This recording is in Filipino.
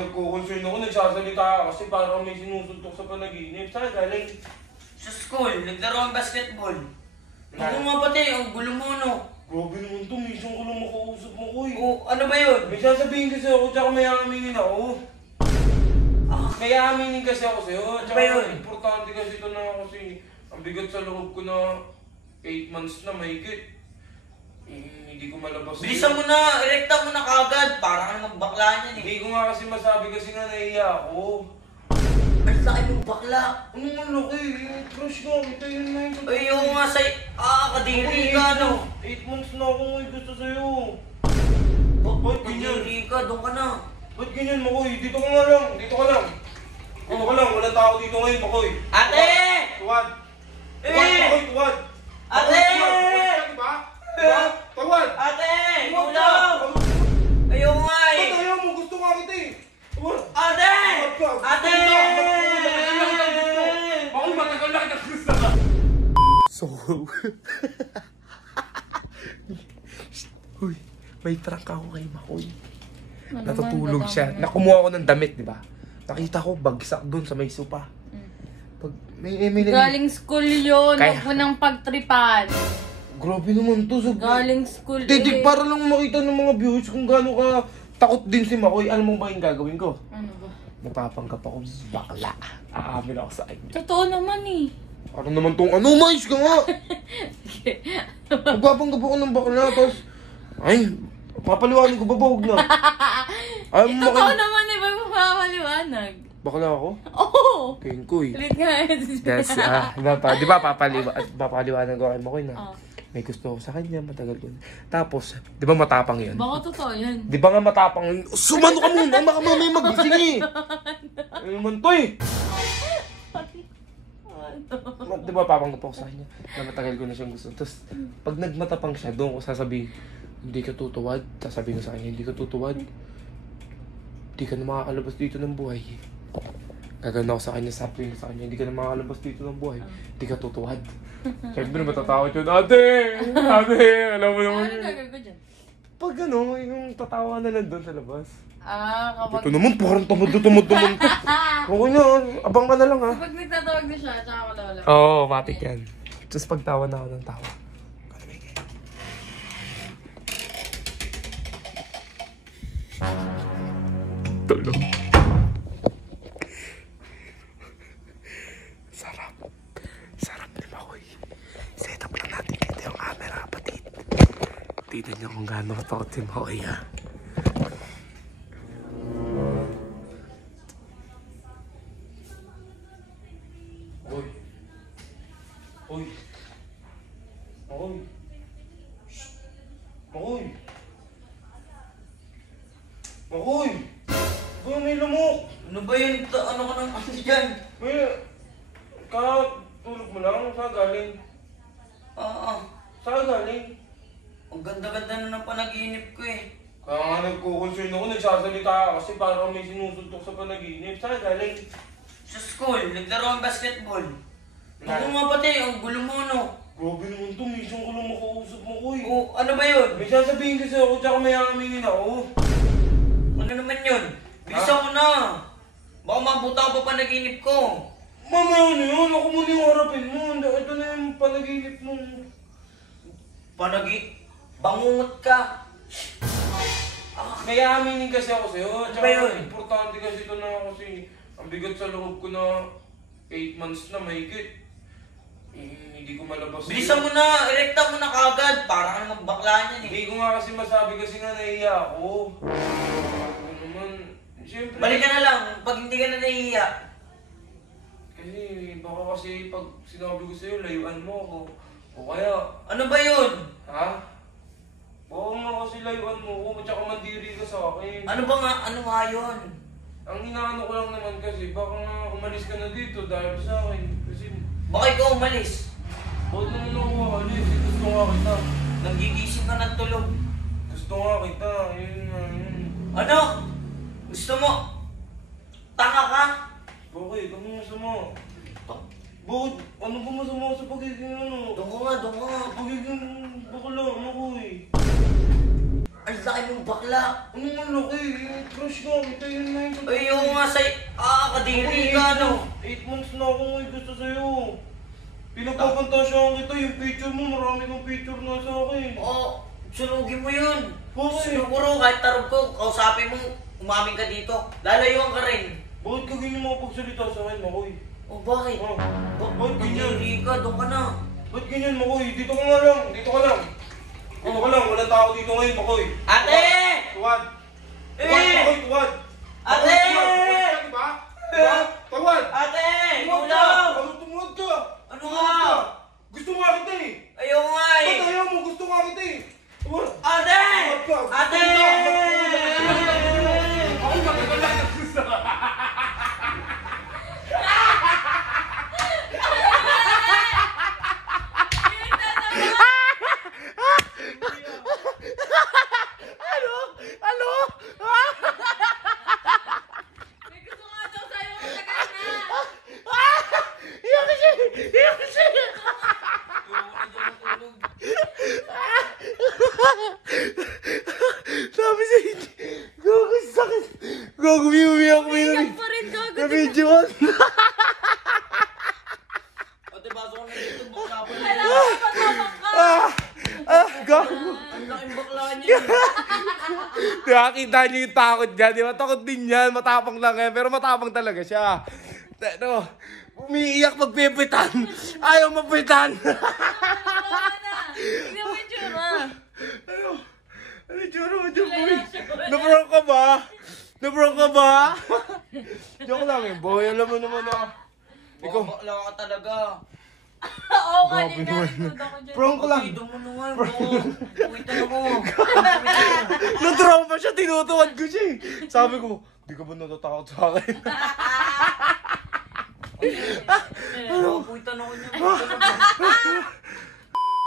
nagko-concern ako, nagsasalita ka kasi parang may sinusuntok sa panaginip. Saan galing? Sa school, naglaro ang basketball. Ako nga pati, ang gulo mo no. Grabe naman to, minsan ko lang makausap mo ko eh. Oh, ano ba yun? May sasabihin kasi ako, tsaka may aminin ako. May aminin kasi ako sa'yo, tsaka ba yun? importante kasi ito na kasi ang bigat sa loob ko na 8 months na mahigit. Hindi ko malabas. Bilisan mo na, erekta mo na kagad. Parang ano bakla niyan eh. Hindi ko nga kasi masabi kasi nga nahiya ako. Ang laki mong bakla. Anong ang laki? Crush ka, kita yun na yun. Ay, yung nga sa'yo. Kadiri ka no. 8 months na ako may gusto sa'yo. Ba't ganyan? Kadiri ka, doon ka na. Ba't ganyan, Makoy? Dito ka nga lang, dito ka lang. Dito ka lang, walang tao dito ngayon, Makoy. Ate! Tuwad! Eh! Tuwad, Makoy, tuwad! Ate! Tuwad, diba? Diba? Tuwad! Ate! Tuwad ka! Tulong! Ayaw nga eh. Ba't ayaw mo? Gusto nga kita eh! Tuwad! Ate! Tuwad ka! Ate! Makoy, matagal na kita gusto ka! So, uy, may prank ako kay Makoy. Natutulog siya. Nakumuha ako ng damit, di ba? Nakita ko, bagsak doon sa may sopa. Pag, may Galing school yun. Kaya- Huwag mo nang pagtripan. Grabe naman to. So, Galing school Titi, para lang makita ng mga viewers kung gaano ka takot din si Makoy. Alam mo ba yung gagawin ko? Ano ba? Mapapanggap ako bakla. Aamin ako sa kanya. Totoo naman eh. Ano naman tong ano, mais ka nga! Magpapanggap ako ng bakla, tapos... Ay, papaliwanag ko ba ba? Huwag na. Ay, Totoo naman eh. Ba't mo makakaliwanag? Bakla ako? Oo! King Kuy. Ulit nga eh. That's, di ba papaliwanag ko kay Makoy na Oh. may gusto ko sa kanya, matagal ko. Tapos, di ba matapang yun? Baka totoo yan. Di ba nga matapang yun? Sumano ka muna! Baka mamaya magising eh! Ano naman to eh? Di ba papanggap ako sa kanya na matagal ko na siyang gusto. Tapos, pag nagmatapang siya, doon ko sasabihin, hindi ka tutuwad. Sasabihin ko sa kanya, hindi ka tutuwad. Hindi ka na makakalabas dito ng buhay. Gagana ako sa kanya, sabihin ko sa kanya, hindi ka na makakalabas dito ng buhay. Hindi ka tutuwad. Siyempre, matatakot yun. Ate! Ate! Alam mo naman Ano yun. gagawin ko dyan? Pag ano, yung tatawa na lang doon sa labas. Kapag... Ito naman, parang tumod. Okay na, abang ka na lang ha. Kapag nagtatawag na siya, tsaka ko lawala. Oo, matik yan. Tapos pagtawa na ako ng tawa. Tulog. Sarap. Sarap ni Makoy. Set up lang natin dito yung camera, kapatid. Tignan niyo kung gaano katakot si Makoy ha. Oy. Oy. Makoy. Shh. Makoy. Makoy. Ba may lamok. Ano ba yun? Ano ka nang ano dyan? May... Tulog mo lang. Saan galing? Saan galing? Ang ganda-ganda na ng panaginip ko eh. Kaya nga nagko-concern ako. Nagsasalita ka kasi parang may sinusuntok sa panaginip. Saan galing? Sa school, naglaro ang basketball. Ako nga pati, ang gulo mo no. Grabe naman to. Minsan ko lang makausap mo ko eh. Oh, ano ba yun? May sasabihin kasi ako tsaka may aminin ako. Ano naman yun? Bilisan mo na. Baka mabuta pa panaginip ko. Mamaya na yun. Ako muna yung harapin mo. Ito na yung panaginip mo. Bangungot ka. May aminin kasi ako sa'yo. Tsaka Ba yun? importante kasi ito na kasi ang bigat sa loob ko na 8 months na mahigit. Hindi ko malabas. Bilisan mo na, erekta mo na kagad. Parang ano bakla niyan eh. Hindi ko nga kasi masabi kasi nga nahiya ako. Ano naman, siyempre. Balik ka na lang, pag hindi ka na nahihiya. Kasi baka kasi pag sinabi ko sa'yo, layuan mo ako. O kaya, Ano ba yun? ha? Oo nga kasi layuan mo ako, tsaka mandiri ka sa akin. Ano nga yun? Ang inaano ko lang naman kasi, baka nga umalis ka na dito dahil sa akin. Kasi, Baka ikaw umalis. bakit naman ako umalis? Gusto nga kita. Nagigising ka ng tulog. Gusto nga kita, yun nga yun. Ano? Gusto mo? Tanga ka? Bakit? Ano masama? Bakit? Ano ba masama sa pagiging ano? Doon ka nga. Pagiging bakla, ako eh. Ang laki mong bakla. Anong ang laki? Crush ka, kita yun na yun. Ay, yung nga sa'yo. Kadiri ka, no? 8 months na ako may gusto sa'yo. Pinagpapantasyahan kita, yung picture mo, marami kang picture na sa akin. Oo, sunugin mo yun. Bakit? Siguro kahit tarog ko, kausapin mo, umamin ka dito. Lalayuan ka rin. Bakit ka ganyan makapagsalita sa akin, Makoy? O bakit? Oh, bakit ganyan? Kadiri ka, doon ka na. Ba't ganyan, Makoy? Dito ka nga lang, dito ka lang. Dito ka lang, walang tao dito ngayon, Makoy. Ate! Tuwad! Eh! Tuwad, Makoy, tuwad! Ate! Makoy, tuwad ka, diba? Diba? Tuwad! Ate! Tuwad ka! Ulaw! Ano tumuwad ka? Ano Tuwad nga? ka! Gusto nga kita eh! Ayaw nga eh! Ba't ayaw mo? Gusto nga kita eh! Tuwad! Ate! Tuwad ka! Ate! Ako matagal na gusto ka! Ano? May gusto nga daw sa'yo matagal na. Iyak siya! Iyak siya! Sabi sa inyo, gago sakit. Gago, umiyak mo yun. Iyak pa rin gago. Na-videoan. Ate, baso ko na dito, bakla pa rin. Kailangan ko matapang ka. Gago. Ang laking bakla niya. Nakakita niyo yung takot niya. Di ba? Takot din yan. Matapang lang yan. Pero matapang talaga siya. Ano? Umiiyak magpipitan. Ayaw mapitan. Wala na. Tignan mo yung tsura. Ano? Ano yung tsura mo dyan, boy? Wala siya. Nabrang ka ba? Nabrang ka ba? Joke lang eh, boy. Alam mo naman ah. Ikaw. Bakla ka talaga. Oo nga, Grabe din naman. nalipod ako dyan. Prank lang. Ito mo na nga, bro. Puwitan ako. Nung trauma siya, tinutuwad ko siya eh. Sabi ko, di ka ba natatakot sa akin? Puwitan ako niya.